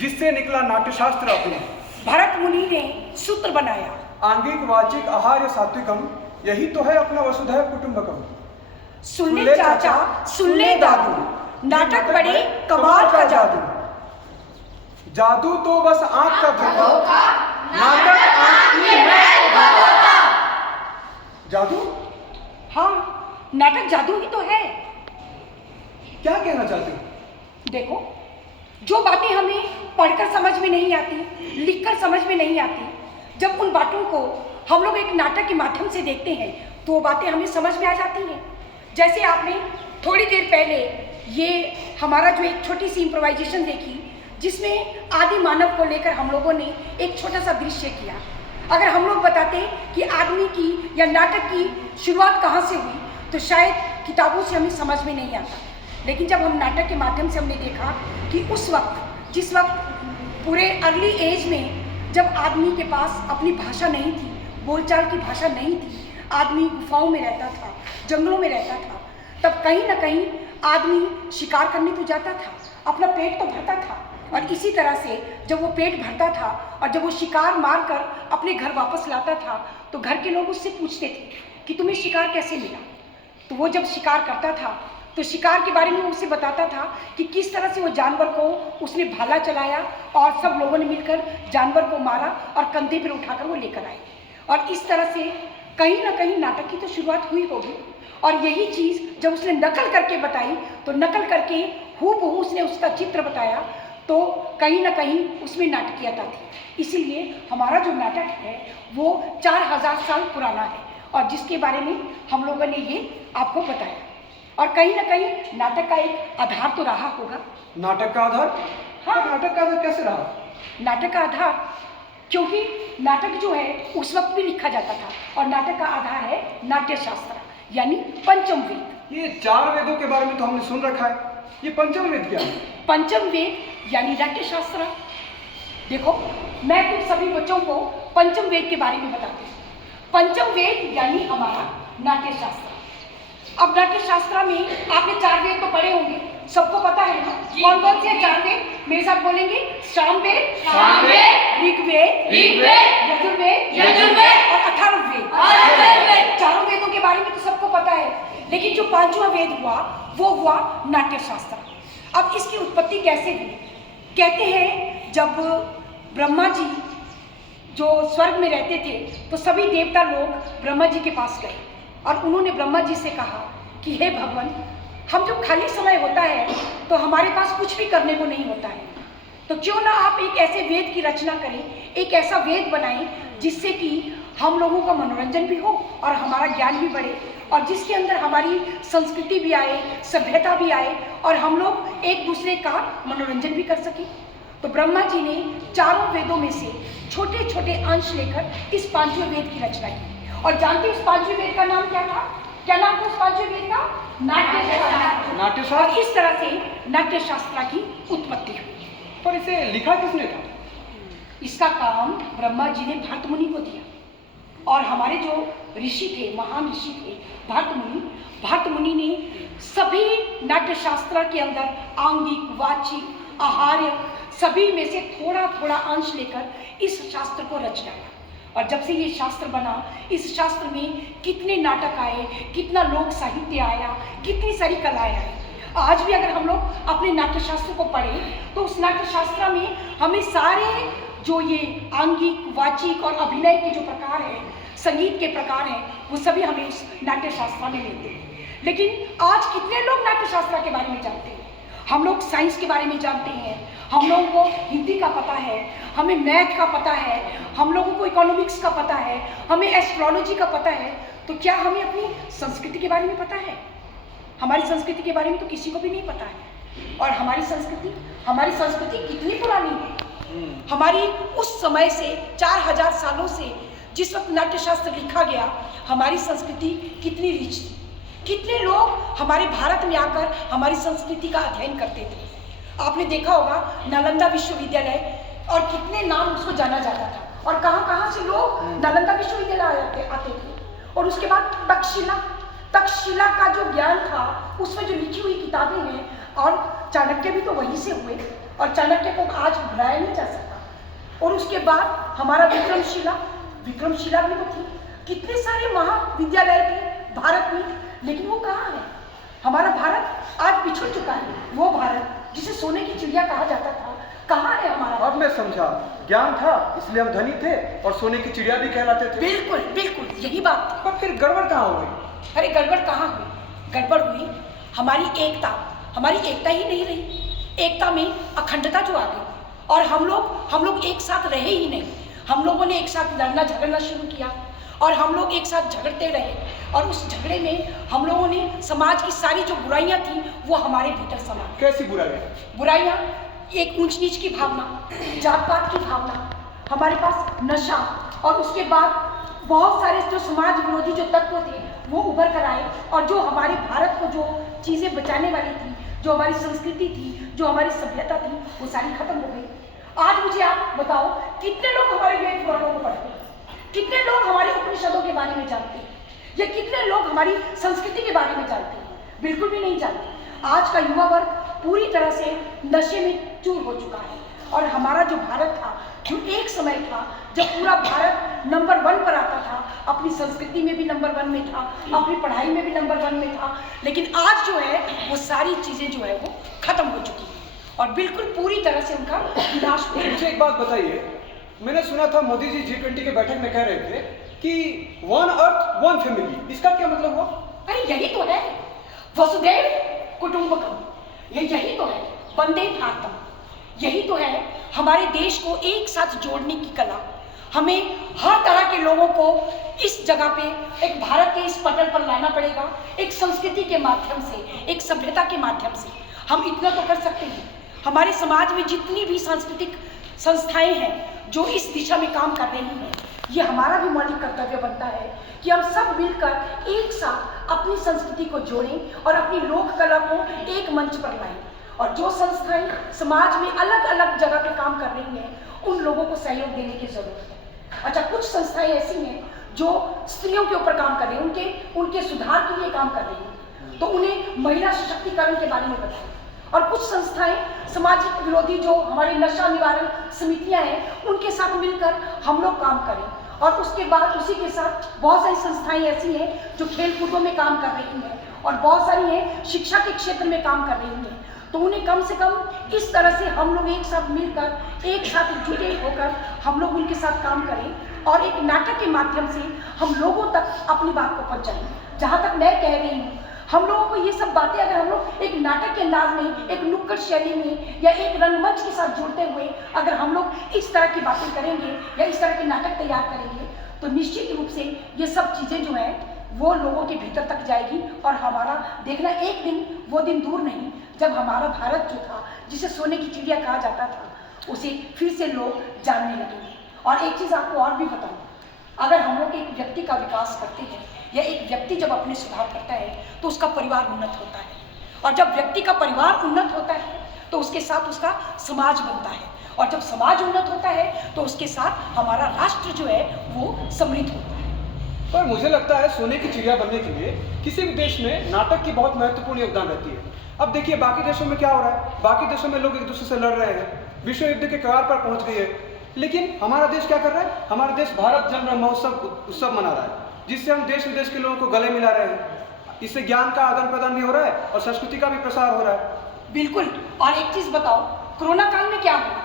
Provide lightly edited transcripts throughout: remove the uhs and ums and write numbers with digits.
जिससे निकला नाट्यशास्त्र अपने। भरत मुनि ने सूत्र बनाया, आंगिक वाचिक आहार्य सात्विकम, यही तो है अपना वसुधैव कुटुंबकम। सुन ले चाचा सुन ले दादू, नाटक बड़े कमाल का जादू। जादू तो बस आंख का धोखा, नाटक आंख की है। जादू? हाँ, नाटक जादू ही तो है। क्या कहना चाहते हो? देखो, जो बातें हमें पढ़कर समझ में नहीं आती, लिखकर समझ में नहीं आती, जब उन बातों को हम लोग एक नाटक के माध्यम से देखते हैं तो वो बातें हमें समझ में आ जाती हैं। जैसे आपने थोड़ी देर पहले ये हमारा जो एक छोटी सी इम्प्रोवाइजेशन देखी, जिसमें आदि मानव को लेकर हम लोगों ने एक छोटा सा दृश्य किया। अगर हम लोग बताते कि आदमी की या नाटक की शुरुआत कहाँ से हुई तो शायद किताबों से हमें समझ में नहीं आता, लेकिन जब हम नाटक के माध्यम से हमने देखा कि उस वक्त, जिस वक्त पूरे अर्ली एज में जब आदमी के पास अपनी भाषा नहीं थी, बोलचाल की भाषा नहीं थी, आदमी गुफाओं में रहता था, जंगलों में रहता था, तब कहीं ना कहीं आदमी शिकार करने तो जाता था, अपना पेट तो भरता था, और इसी तरह से जब वो पेट भरता था और जब वो शिकार मार कर अपने घर वापस लाता था तो घर के लोग उससे पूछते थे कि तुम्हें शिकार कैसे मिला। तो वो जब शिकार करता था तो शिकार के बारे में उसे बताता था कि किस तरह से वो जानवर को उसने भाला चलाया और सब लोगों ने मिलकर जानवर को मारा और कंधे पर उठाकर वो लेकर आए। और इस तरह से कहीं ना कहीं नाटक की तो शुरुआत हुई होगी। और यही चीज़ जब उसने नकल करके बताई तो नकल करके हूबहू उसने उसका चित्र बताया तो कहीं ना कहीं उसमें नाटकीयता थी। इसीलिए हमारा जो नाटक है वो 4000 साल पुराना है और जिसके बारे में हम लोगों ने ये आपको बताया। और कहीं ना कहीं नाटक का एक आधार तो रहा होगा। नाटक का आधार? हाँ, नाटक का आधार कैसे रहा? नाटक का आधार, क्योंकि नाटक जो है उस वक्त भी लिखा जाता था और नाटक का आधार है नाट्यशास्त्र यानी पंचम वेद। ये 4 वेदों के बारे में तो हमने सुन रखा है, ये पंचम वेद क्या है? पंचम वेद यानी नाट्यशास्त्र। देखो, मैं तुम सभी बच्चों को पंचम वेद के बारे में बताती हूँ। पंचम वेद यानी हमारा नाट्यशास्त्र। अब नाट्यशास्त्र में आपने 4 वेद तो पढ़े होंगे, सबको पता है ना? कौन कौन से 4 वेद? मेरे साथ बोलेंगे। सामवेद, ऋग्वेद, यजुर्वेद और अथर्ववेद। चारों वेदों के बारे में तो सबको पता है, लेकिन जो 5वां वेद हुआ वो हुआ नाट्यशास्त्र। अब इसकी उत्पत्ति कैसे हुई? कहते हैं जब ब्रह्मा जी जो स्वर्ग में रहते थे तो सभी देवता लोग ब्रह्मा जी के पास गए और उन्होंने ब्रह्मा जी से कहा कि हे भगवान, हम जब खाली समय होता है तो हमारे पास कुछ भी करने को नहीं होता है, तो क्यों ना आप एक ऐसे वेद की रचना करें, एक ऐसा वेद बनाएं जिससे कि हम लोगों का मनोरंजन भी हो और हमारा ज्ञान भी बढ़े और जिसके अंदर हमारी संस्कृति भी आए, सभ्यता भी आए और हम लोग एक दूसरे का मनोरंजन भी कर सकें। तो ब्रह्मा जी ने चारों वेदों में से छोटे छोटे अंश लेकर इस 5वें वेद की रचना की। और जानते उस 5वें वेद का नाम क्या था? क्या नाम था उस 5वें वेद का? नाट्यशास्त्र। और इस तरह से नाट्यशास्त्र की उत्पत्ति हुई। पर इसे लिखा किसने था? इसका काम ब्रह्मा जी ने भरत मुनि को दिया और हमारे जो ऋषि थे, महान ऋषि थे भरत मुनि ने सभी नाट्यशास्त्र के अंदर आंगिक, वाचिक, आहार्य सभी में से थोड़ा थोड़ा अंश लेकर इस शास्त्र को रच डाला। और जब से ये शास्त्र बना, इस शास्त्र में कितने नाटक आए, कितना लोक साहित्य आया, कितनी सारी कलाएं आई। आज भी अगर हम लोग अपने नाट्यशास्त्र को पढ़ें तो उस नाट्यशास्त्र में हमें सारे जो ये आंगिक, वाचिक और अभिनय के जो प्रकार हैं, संगीत के प्रकार हैं, वो सभी हमें उस नाट्यशास्त्र में मिलते हैं। लेकिन आज कितने लोग नाट्यशास्त्र के बारे में जानते हैं? हम लोग साइंस के बारे में जानते हैं, हम लोगों को हिंदी का पता है, हमें मैथ का पता है, हम लोगों को इकोनॉमिक्स का पता है, हमें एस्ट्रोलॉजी का पता है, तो क्या हमें अपनी संस्कृति के बारे में पता है? हमारी संस्कृति के बारे में तो किसी को भी नहीं पता है। और हमारी संस्कृति कितनी पुरानी है। हमारी उस समय से 4000 सालों से जिस वक्त नाट्यशास्त्र लिखा गया, हमारी संस्कृति कितनी रिच थी। कितने लोग हमारे भारत में आकर हमारी संस्कृति का अध्ययन करते थे। आपने देखा होगा नालंदा विश्वविद्यालय, और कितने नाम उसको जाना जाता था और कहाँ कहाँ से लोग नालंदा विश्वविद्यालय आते थे। और उसके बाद तक्षशिला का जो ज्ञान था, उसमें जो लिखी हुई किताबें हैं, और चाणक्य भी तो वहीं से हुए। और चाणक्य को आज भुलाया नहीं जा सकता। और उसके बाद हमारा विक्रमशिला भी वो थी। कितने सारे महाविद्यालय थे भारत में, लेकिन वो कहाँ है? हमारा भारत आज पिछड़ चुका है। वो भारत जिसे सोने की चिड़िया कहा जाता था, कहाँ है हमारा? अब मैं समझा, ज्ञान था इसलिए हम धनी थे और सोने की चिड़िया भी कहलाते थे। बिल्कुल बिल्कुल यही बात थी। पर फिर गड़बड़ कहाँ हो गई? अरे गड़बड़ कहाँ हुई? गड़बड़ हुई हमारी एकता ही नहीं रही। एकता में अखंडता जो आ गई, और हम लोग एक साथ रहे ही नहीं। हम लोगों ने एक साथ लड़ना झगड़ना शुरू किया और हम लोग एक साथ झगड़ते रहे, और उस झगड़े में हम लोगों ने समाज की सारी जो बुराइयां थी वो हमारे भीतर समा गई। कैसी बुराइयां? एक ऊंच नीच की भावना, जात पात की भावना, हमारे पास नशा, और उसके बाद बहुत सारे जो समाज विरोधी जो तत्व थे वो उभर कर आए, और जो हमारे भारत को जो चीज़ें बचाने वाली थी, जो हमारी संस्कृति थी, जो हमारी सभ्यता थी, वो सारी खत्म हो गई। आज मुझे आप बताओ, कितने लोग हमारे वेद पुराणों को पढ़ते हैं? कितने लोग हमारे उपनिषदों के बारे में जानते हैं? या कितने लोग हमारी संस्कृति के बारे में जानते हैं? बिल्कुल भी नहीं जानते। आज का युवा वर्ग पूरी तरह से नशे में चूर हो चुका है। और हमारा जो भारत था, जो एक समय था जब पूरा भारत नंबर 1 पर आता था, अपनी संस्कृति में भी नंबर 1 में था, अपनी पढ़ाई में भी नंबर 1 में था, लेकिन आज जो है वो सारी चीज़ें जो है वो खत्म हो चुकी हैं और बिल्कुल पूरी तरह से उनका विनाश हो गया। मुझे एक बात बताइए, मैंने सुना था मोदी जी G20 के बैठक में कह रहे थे कि 1 अर्थ 1 फैमिली, इसका क्या मतलब हुआ? अरे यही तो है वसुधैव कुटुंबकम, यही तो है वंदे भारतम, यही तो है हमारे देश को एक साथ जोड़ने की कला। हमें हर तरह के लोगों को इस जगह पे, एक भारत के इस पटल पर लाना पड़ेगा, एक संस्कृति के माध्यम से, एक सभ्यता के माध्यम से। हम इतना तो कर सकते हैं। हमारे समाज में जितनी भी सांस्कृतिक संस्थाएं हैं जो इस दिशा में काम कर रही हैं, ये हमारा भी मौलिक कर्तव्य बनता है कि हम सब मिलकर एक साथ अपनी संस्कृति को जोड़ें और अपनी लोक कला को एक मंच पर लाएं। और जो संस्थाएं समाज में अलग अलग जगह पे काम कर रही हैं, उन लोगों को सहयोग देने की जरूरत है। अच्छा, कुछ संस्थाएं ऐसी हैं जो स्त्रियों के ऊपर काम कर रही हैं, उनके सुधार के लिए काम कर रही हैं, तो उन्हें महिला सशक्तिकरण के बारे में बताएं। और कुछ संस्थाएं सामाजिक विरोधी जो हमारे नशा निवारण समितियां हैं, उनके साथ मिलकर हम लोग काम करें। और उसके बाद उसी के साथ बहुत सारी संस्थाएं ऐसी हैं जो खेल कूदों में काम कर रही हैं, और बहुत सारी हैं शिक्षा के क्षेत्र में काम कर रही हैं। तो उन्हें कम से कम इस तरह से हम लोग एक साथ मिलकर, एक साथ जुटे होकर हम लोग उनके साथ काम करें और एक नाटक के माध्यम से हम लोगों तक अपनी बात को पहुंचाएं। जहाँ तक मैं कह रही हूँ, हम लोगों को ये सब बातें अगर हम लोग एक नाटक के अंदाज में, एक नुक्कड़ शैली में या एक रंगमंच के साथ जुड़ते हुए अगर हम लोग इस तरह की बातें करेंगे या इस तरह के नाटक तैयार करेंगे, तो निश्चित रूप से ये सब चीज़ें जो हैं वो लोगों के भीतर तक जाएगी। और हमारा देखना, एक दिन वो दिन दूर नहीं जब हमारा भारत जो था, जिसे सोने की चिड़िया कहा जाता था, उसे फिर से लोग जानने लगेंगे। और एक चीज़ आपको और भी बताऊँ, अगर हम लोग एक व्यक्ति का विकास करते हैं या एक व्यक्ति जब अपने सुधार करता है तो उसका परिवार उन्नत होता है, और जब व्यक्ति का परिवार उन्नत होता है तो उसके साथ उसका समाज बनता है, और जब समाज उन्नत होता है तो उसके साथ हमारा राष्ट्र जो है वो समृद्ध होता है। पर मुझे लगता है सोने की चिड़िया बनने के लिए किसी भी देश में नाटक की बहुत महत्वपूर्ण योगदान रहती है। अब देखिए बाकी देशों में क्या हो रहा है, बाकी देशों में लोग एक दूसरे से लड़ रहे हैं, विश्व युद्ध के कगार पर पहुंच गई है, लेकिन हमारा देश क्या कर रहा है? हमारा देश भारत जन महोत्सव उत्सव मना रहा है, जिससे हम देश विदेश के लोगों को गले मिला रहे हैं। इससे ज्ञान का आदान प्रदान भी हो रहा है और संस्कृति का भी प्रसार हो रहा है। बिल्कुल। और एक चीज बताओ, कोरोना काल में क्या हुआ?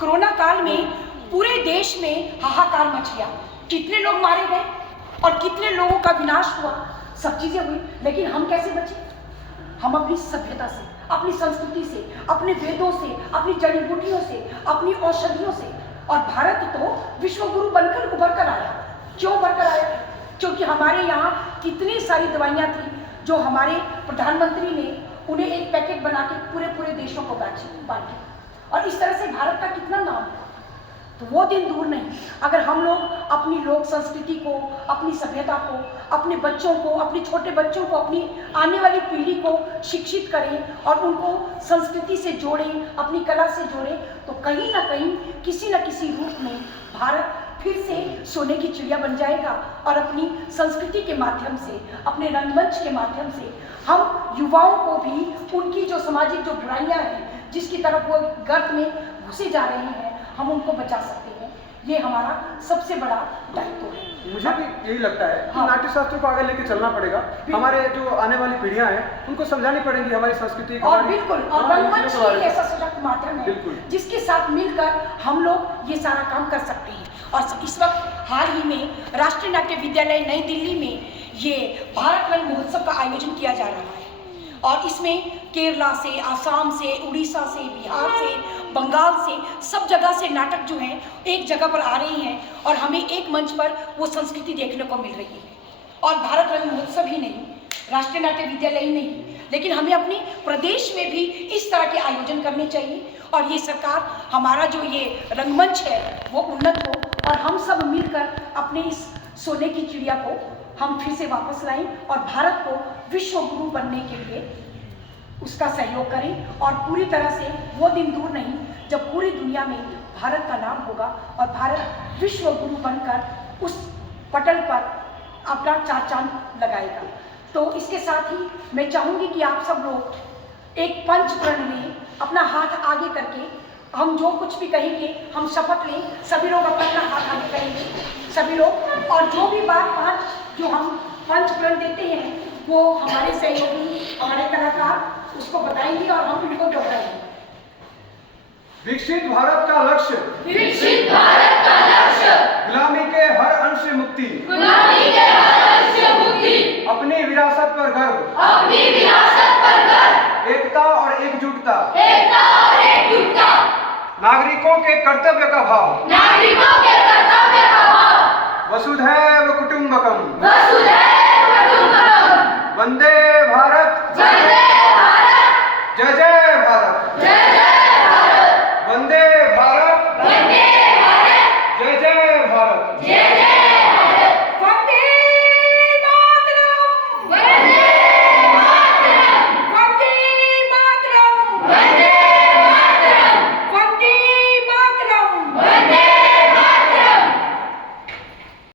कोरोना काल में पूरे देश में हाहाकार मच गया, कितने लोग मारे गए और कितने लोगों का विनाश हुआ, सब चीजें हुई, लेकिन हम कैसे बचे? हम अपनी सभ्यता से, अपनी संस्कृति से, अपने वेदों से, अपनी जड़ी बूटियों से, अपनी औषधियों से। और भारत तो विश्व गुरु बनकर उभर कर आया। क्यों उभर कर आया? क्योंकि हमारे यहाँ कितनी सारी दवाइयाँ थी जो हमारे प्रधानमंत्री ने उन्हें एक पैकेट बना के पूरे देशों को बांटी, और इस तरह से भारत का कितना नाम है। तो वो दिन दूर नहीं, अगर हम लोग अपनी लोक संस्कृति को, अपनी सभ्यता को, अपने बच्चों को, अपने छोटे बच्चों को, अपनी आने वाली पीढ़ी को शिक्षित करें और उनको संस्कृति से जोड़ें, अपनी कला से जोड़ें, तो कहीं ना कहीं, किसी न किसी रूप में भारत फिर से सोने की चिड़िया बन जाएगा। और अपनी संस्कृति के माध्यम से, अपने रंगमंच के माध्यम से हम युवाओं को भी उनकी जो सामाजिक जो बुराइयां हैं, जिसकी तरफ वो गर्त में घुसे जा रहे हैं, हम उनको बचा सकते हैं। ये हमारा सबसे बड़ा दायित्व है। मुझे भी यही लगता है कि हाँ। नाट्य शास्त्र को आगे लेके चलना पड़ेगा। हमारे जो आने वाली पीढ़ियां हैं उनको समझानी पड़ेगी हमारी संस्कृति और बिल्कुल, और रंगमंच ही ऐसा सशक्त माध्यम है बिल्कुल। जिसके साथ मिलकर हम लोग ये सारा काम कर सकते हैं। और इस वक्त हाल ही में राष्ट्रीय नाट्य विद्यालय नई दिल्ली में ये भारत रंग महोत्सव का आयोजन किया जा रहा है और इसमें केरला से, आसाम से, उड़ीसा से, बिहार से, बंगाल से, सब जगह से नाटक जो हैं एक जगह पर आ रही हैं और हमें एक मंच पर वो संस्कृति देखने को मिल रही है। और भारत रंग महोत्सव ही नहीं, राष्ट्रीय नाट्य विद्यालय ही नहीं, लेकिन हमें अपने प्रदेश में भी इस तरह के आयोजन करने चाहिए और ये सरकार, हमारा जो ये रंगमंच है वो उन्नत हो और हम सब मिलकर अपने इस सोने की चिड़िया को हम फिर से वापस लाएं और भारत को विश्व गुरु बनने के लिए उसका सहयोग करें। और पूरी तरह से वो दिन दूर नहीं जब पूरी दुनिया में भारत का नाम होगा और भारत विश्व गुरु बनकर उस पटल पर अपना चार चांद लगाएगा। तो इसके साथ ही मैं चाहूँगी कि आप सब लोग एक पंच प्रण लें, अपना हाथ आगे करके, हम जो कुछ भी कहेंगे हम शपथ लें, सभी लोग अपना हाथ आगे करेंगे, सभी लोग, और जो भी बात पांच जो हम पंच प्रण देते हैं वो हमारे सहयोगी, हमारे कलाकार उसको बताएंगे और हम उनको दोहराएंगे। विकसित भारत का लक्ष्य, विकसित भारत का लक्ष्य, गुलामी के हर अंश से मुक्ति, गुलामी के हर अंश से मुक्ति, अपनी विरासत पर गर्व, अपनी विरासत पर गर्व, एकता और एकजुटता, एकता और एकजुटता, नागरिकों के कर्तव्य का भाव, नागरिकों के कर्तव्य का भाव, वसुधैव कुटुंबकम, वसुधैव कुटुंबकम, वंदे